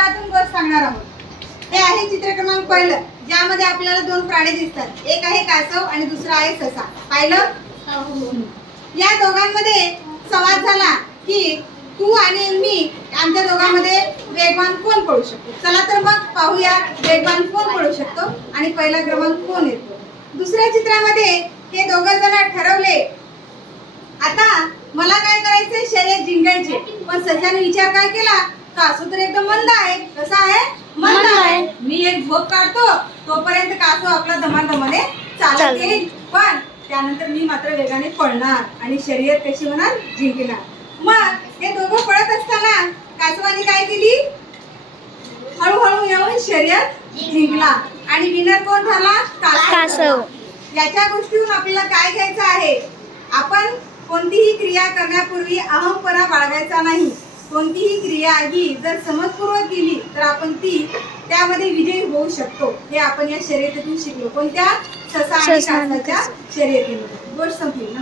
चित्रातून गोष्ट सांगणार आहोत. हे आहे चित्र क्रमांक पहिलं ज्यामध्ये आपल्याला दोन प्राणी दिसतात. एक आहे कासव आणि दुसरा आहे ससा. पाहिलं? या दोघांमध्ये संवाद झाला की तू आणि मी आमच्या दोघांमध्ये वेगवान कोण पडू शकतो? चला तर मग पाहूया वेगवान कोण पडू शकतो आणि पहिला क्रमांक कोण येतो? दुसऱ्या चित्रामध्ये हे दोघं जण ठरवले. आता मला काय करायचंय? शर्यत जिंकायचे पण सध्याने विचार काय केला? कासू तर एकदम मंद आहे. कसा आहे? मंद आहे. मी एक झोप काढतो तोपर्यंत कासू आपला धमाधमाने चालत. येईल. पण त्यानंतर मी मात्र वेगाने पळणार आणि शर्यत कशी होणार जिंकणार. मग हे दोघं पळत असताना कासवाने काय केली? हळूहळू येऊन शर्यत जिंकला. आणि विनर कोण झाला? कासव. याच्या गोष्टीहून आपल्याला काय घ्यायचं आहे? आपण कोणतीही क्रिया करण्यापूर्वी अहमपणा बाळगायचा नाही. कोणतीही क्रिया ही जर समजपूर्वक केली तर आपण ती त्यामध्ये विजयी होऊ शकतो. हे आपण या शर्यतीतून शिकलो. कोणत्या? ससा आणि शर्यतीमध्ये. गोष्ट संपली.